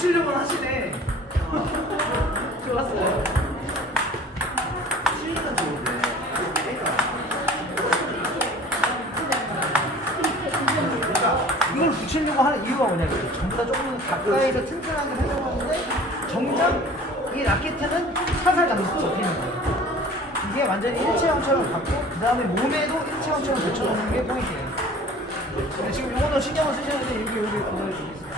맞추려고 하시네. 좋았어요. 그러니까 이걸 붙이려고 하는 이유가 뭐냐면 전부 다 조금 가까이서 튼튼하게 하려고 하는데 정작 이 라켓은 살살 남겨서 접히는 거예요. 이게 완전히 일체형처럼 갖고 그 다음에 몸에도 일체형처럼 붙여주는 게 포인트예요. 근데 지금 이거는 신경을 쓰시는데 여기 여기 보여주겠습니다.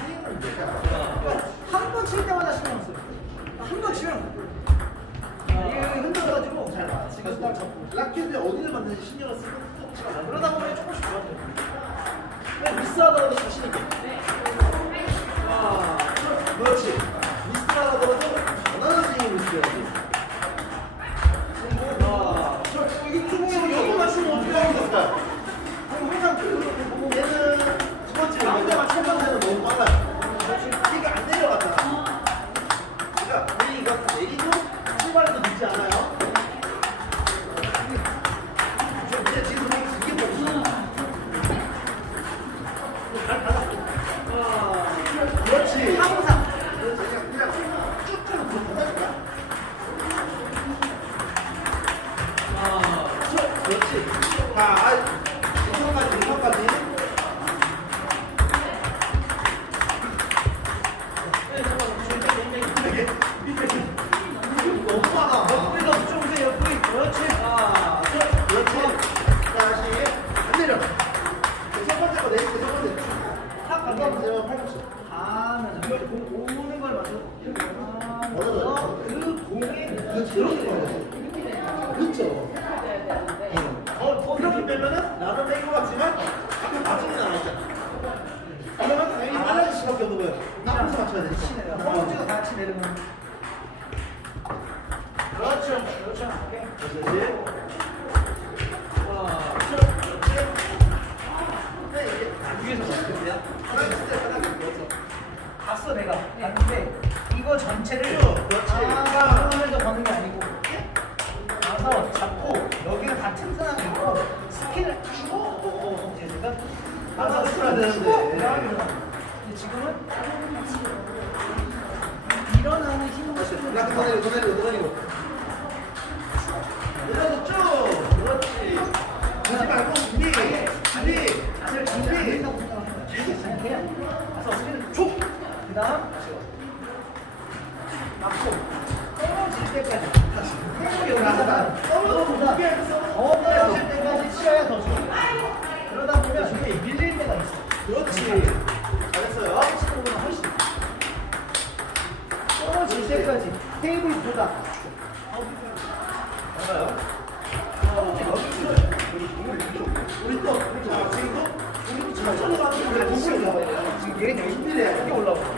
가수가 자꾸 라켓에 어디를 만드는지 신경을 쓰고 그러다 보면 조금씩 좋아져요. 그냥 미스하다가도 자신 있게. 하나 풀어야 되는데. 근데 지금은 일어나는 힘으로 다시 나 그거 내려, 그거 내려, 그거 내려. 내려서 쭉. 그렇지. 하지 말고 준비, 준비, 준비. 계속 생각해. 가서 어깨를 쭉. 그다음 맞고 떨어질 때까지 다시. 떨어져 나서 떨어져. 어깨에서 우리 또 우리 또 우리 또 천천히 가는 거 지금 얘네 힘들네 이게 올라와.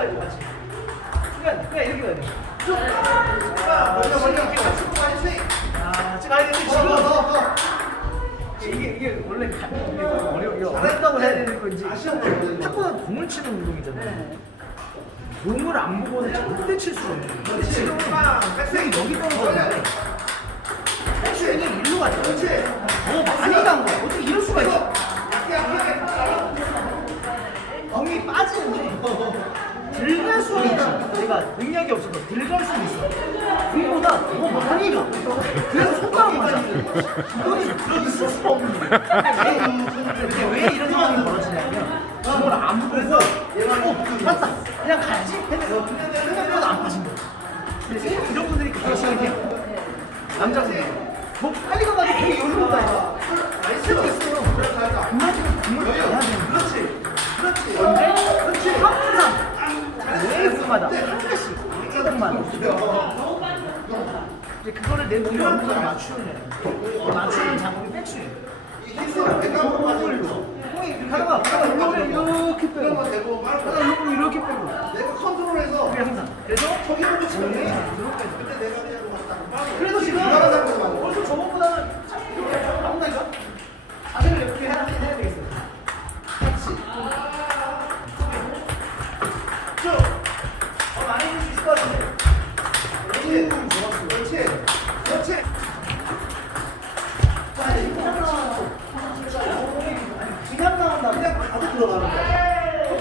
가야지, 같이. 그냥, 그냥 이렇게 가야 돼. 먼저 먼저 같이 보고 가야지. 아, 같이 되는데 더, 더, 지금. 이게, 이게 원래 가, 이게 어려워. 이거 어렵다고 해야 되는 건지. 탁구는 공을 치는 운동이잖아. 공을 안 보고는 절대 칠수 없는 거야. 지금 백스윙이 여기 떨어졌는데 백스윙이 일로. 그렇지. 더 많이 간 거야. 어떻게 이럴 수가 있어? 공이 빠지는데 들갈 수는 있지. 내가 능력이 없어서 들갈 수는 있어. 공보다 더 많이 가. 그래서 손가락 맞아. 이거는 있을 수가 없는 거야. 왜, 왜 이런 상황이 벌어지냐면 공을 안 보고 어, 맞다. 그냥 가지? 생각보다 안 빠진 거야. 생각 이런 분들이 그렇게 생각해요. 남자분들. 뭐 빨리 한 개씩 조금만. 이제 그거를 내 몸에 어느 정도 맞추는 거야 맞추는 작업이 백스윙 거. 공이 가다가 이렇게 이렇게 빼고. 말고 이렇게 이렇게 빼고. 내가 컨트롤해서. 그게 항상. 그래서 저기 보고. 치면 돼. 그래서 지금 들어가는 어,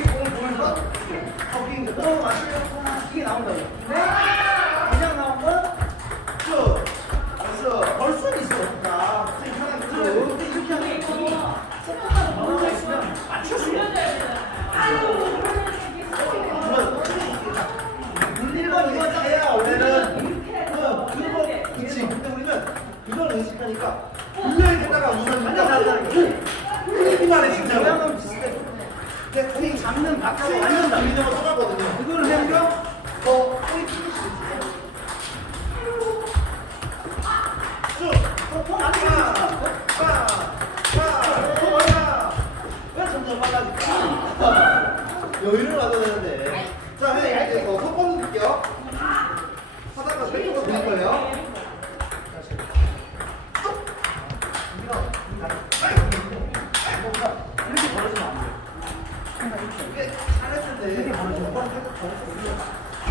이게 어 맞추면 이게 나온다고 근 이만 해 진짜로 근데 공이 잡는 박자가 완전 다르 우리는 똑같거든요 그거를 하면 더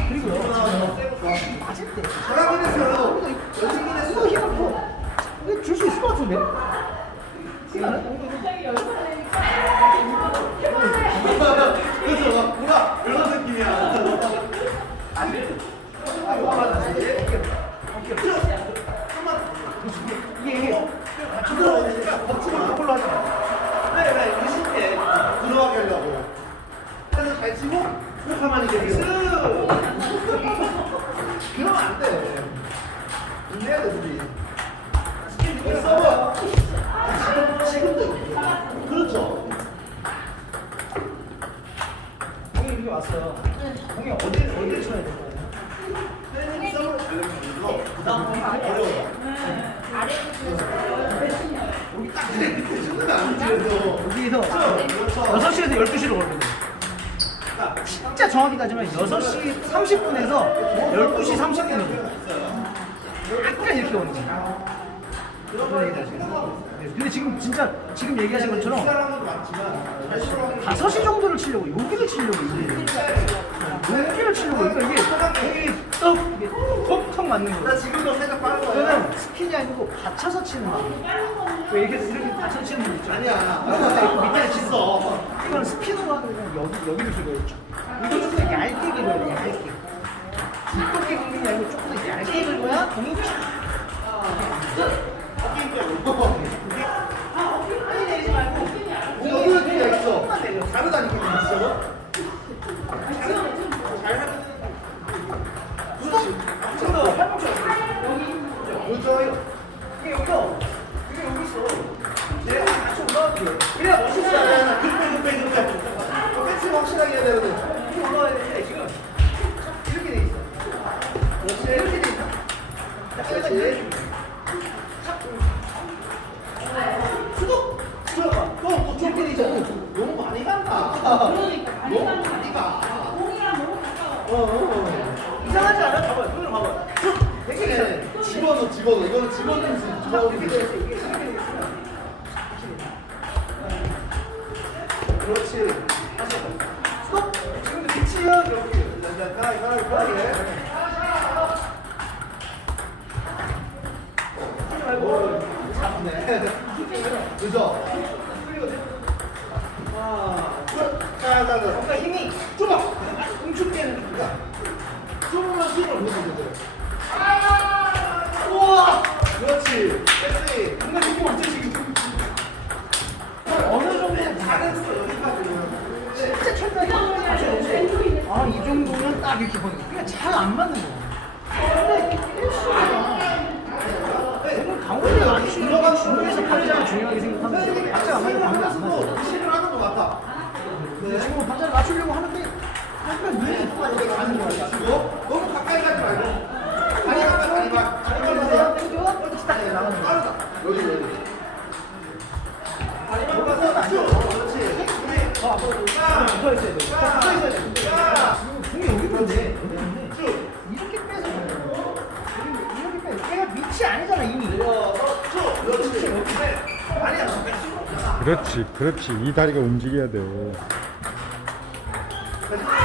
그리고요. 맞을 때. 잘하긴 했어요 했어 힘을 줘. 이게 줄수 있을 것 같은데? 진짜 지금 얘기하신 것처럼 게 5시 정도를 치려고 여기를 치려고 이제 여기를 치려고 그러니까 이게 여기 떡 이게 톡톡 맞는 나 거예요 지금도 살짝 빠른 거야. 이거는 스핀이 아니고 받쳐서 치는 거예요 왜 이렇게 이렇게 받쳐서 치는 분 있죠? 아니야. 밑에. 치어 이건 스피너로 하는 건 여기, 여기를 있죠 이거 조금 더 얇게 긁어야 돼 얇게 두껍게 긁는 게 아니고 조금 더 얇게 긁어야 공이 쫙 그래야 멋있어 그렇게. 패스 확실하게 해야 되는데. 이렇게 올라와야 되는데 지금 이렇게 돼 있어 그렇지 이렇게 돼 있나? 약간 약간 이런 식으로. 수도 들어가 또 이렇게 돼 있잖아 너무 많이 간다. 그러니까 많이 너무 가는 많이 가. 공이랑 너무 가까워. 어, 어, 어. 이상하지 않아? 봐봐요 손을 봐봐요 되게 이상해 네, 집어넣어, 집어넣어. 이거는 집어넣는 수, 이렇게 집어넣는 돼 수. 있어 잘안 맞는 거 그렇지, 그렇지. 이 다리가 움직여야 돼. 그렇지.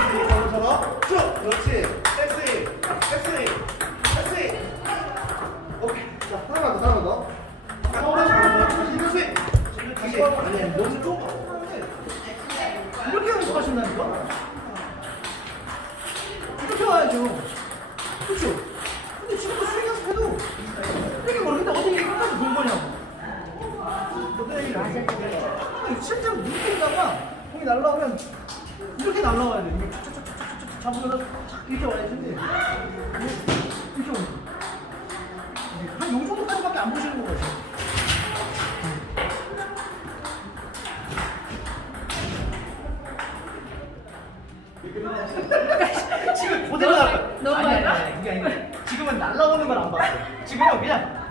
너무 좁아. 이렇게 연습하신다니까? 이렇게 와야죠. 그렇죠? 날라오면 이렇게 날라와야 돼. 이게 툭툭툭툭툭 잡으면서 착 이렇게 와야지. 근데 이렇게 오는 거야. 한요 정도까지밖에 안 보시는 거 같아요. 지금 그대로 나가. 너무 아니, 아니, 맑아? 아니, 그게 아니라 지금은 날라오는 걸 안 봤어. 지금은 그냥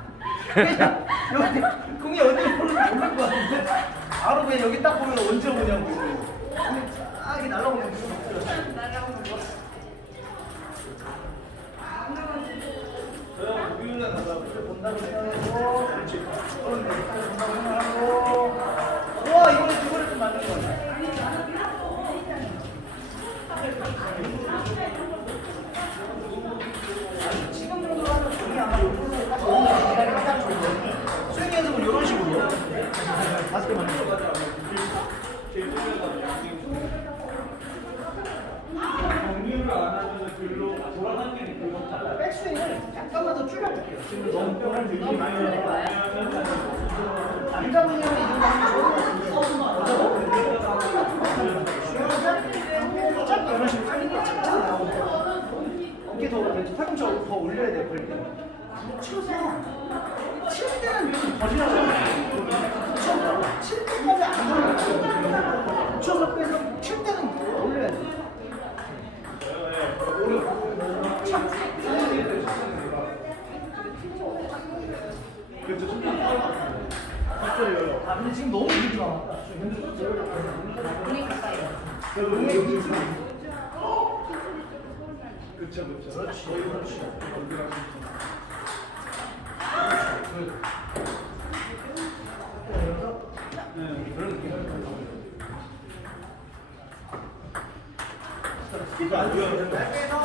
그냥 여기 공이 어디로 오는지 모를 것 같은데 바로 그냥 여기 딱 보면 언제 오냐고. 그냥 아 이게 날라오는 거 날라오는 거. 본다고 생각하고 그렇지. 본다고 생각하고 와 이번에 그거를 좀 맞는 거같 더 줄여볼게요. 지금 너무 너무 느낌이 많이 나요. 남자분이면 이 정도 하면 좋은 것 같은데. 짧게 이런 식으로 짧게 착착 나오고 어깨 더 팔꿈치 더 올려야 돼요 벌리 붙여서 칠 때는 이렇게 버리라고 붙여서 칠 때까지 안 올려요. 붙여서 빼서 칠 때는 그렇죠, 그렇죠. 그렇지, 그렇지. 그렇게.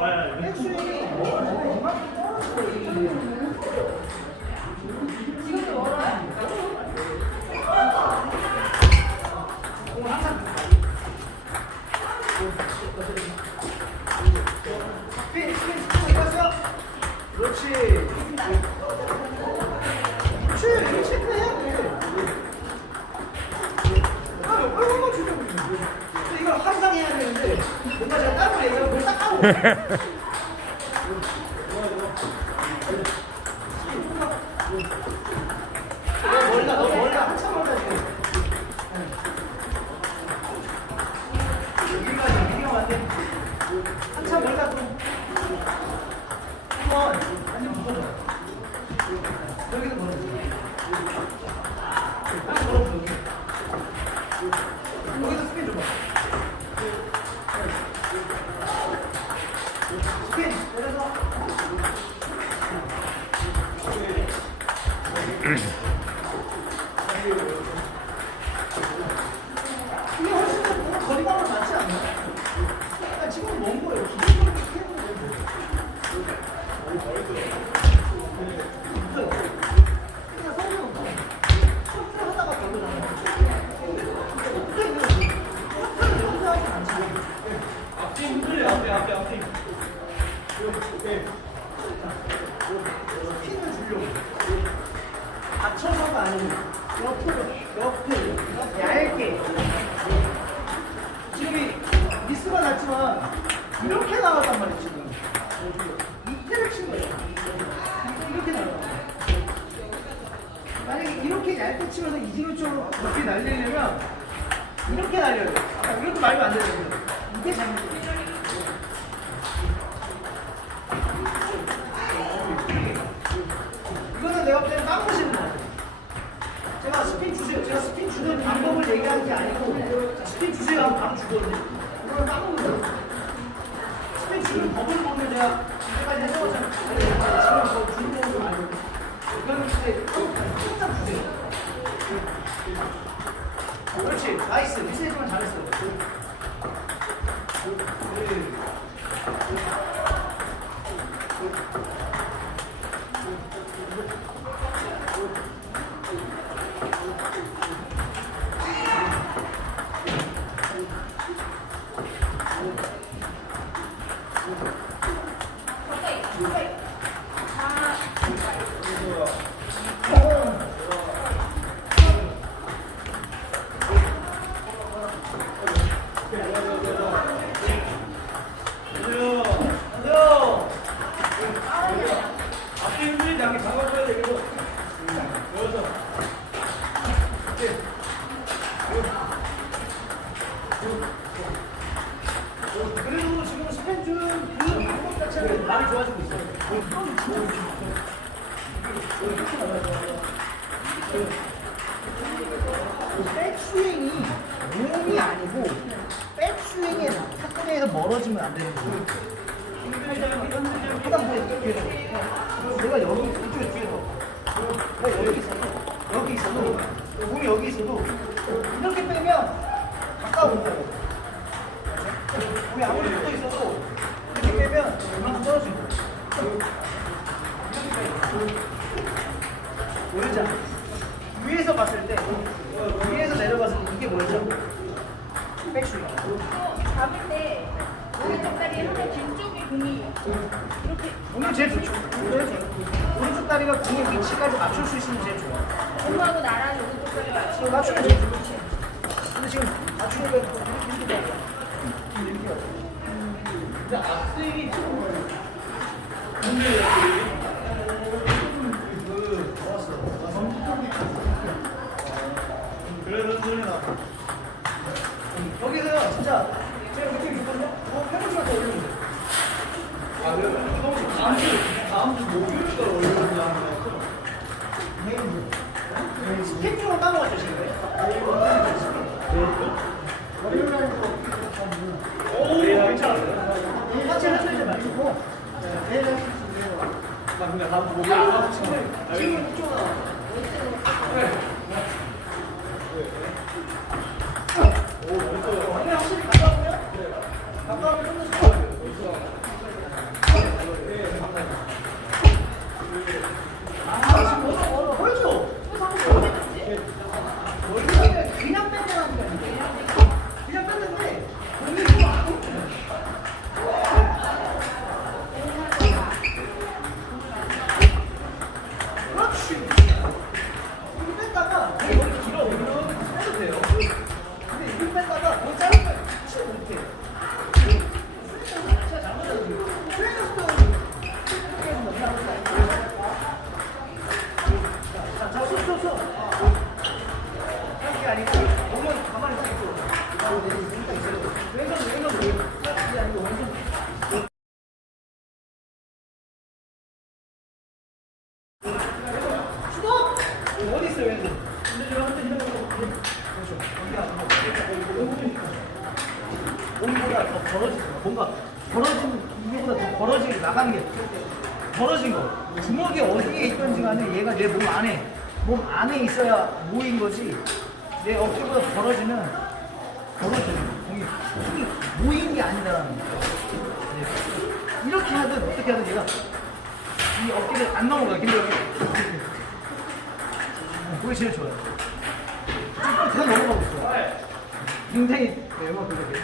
봐야 돼. 그렇지. 여기서 스피드 봐. 이렇게 날리려면 이렇게 날려요. 아, 이렇게 말면 안 되는 거예요. 이게 잘못이에요. 백스윙이 몸이 아니고 백스윙이 탁구에서 멀어지면 안 되는 거예요. 하다 보면 뒤에서 내가 여기 이쪽에 뒤에서 내가 여기 있어도 여기 있어도 몸이 여기 있어도 이렇게 빼면 가까운 거예요. 몸이 아무리 붙어 있어도 이렇게 빼면 얼마나 떨어지는 거예요. 이렇게 빼요. 모르죠? 위에서 봤을 때 위에서 내려봤을 때 이게 뭐죠? 백슈. 잡을때 오른 닭다리 항상 뒤쪽이 공이 이렇게 오늘 제일 좋죠. 오른쪽 다리가 공의 위치까지 맞출 수 있으면 제일 좋아. 공하고 나랑 오른쪽 다리 맞추 맞추면 제일 좋 근데 지금 맞추니까 이렇게 돼. 이렇게 돼. 근데 앞스윙이 조금. 진짜 제가 느낌이 좋거든요. 어, 올리면 돼요. 아, 그래? 다음 주, 다음 주 목요일날 올려주냐 네, 스케줄로 따로 주신 거예요? 오, 괜찮아. 같이 하지 마시고 내일 하실 수 있어요. 나 근데 다음 주 목요일날 지금 이쪽으로 확실히 가까우면 가 어디 있어요, 왼손? 몸보다 더 벌어진 거. 뭔가 벌어진 이거보다 더 벌어지게 나가는 게 벌어진 거. 주먹이 어디에 있던지 간에 얘가 내 몸 안에 몸 안에 있어야 모인 거지. 내 어깨보다 벌어지면 벌어져요. 공이 모인 게 아니다라는 거. 네. 이렇게 하든 어떻게 하든 얘가 이 어깨를 안 넘어가. 근데 여기 그게 제일 좋아요. 쭉 그냥 넘어가고 있어요. 굉장히 외모 그게.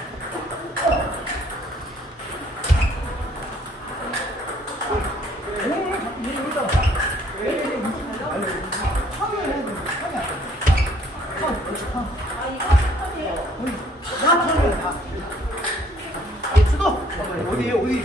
어디 어디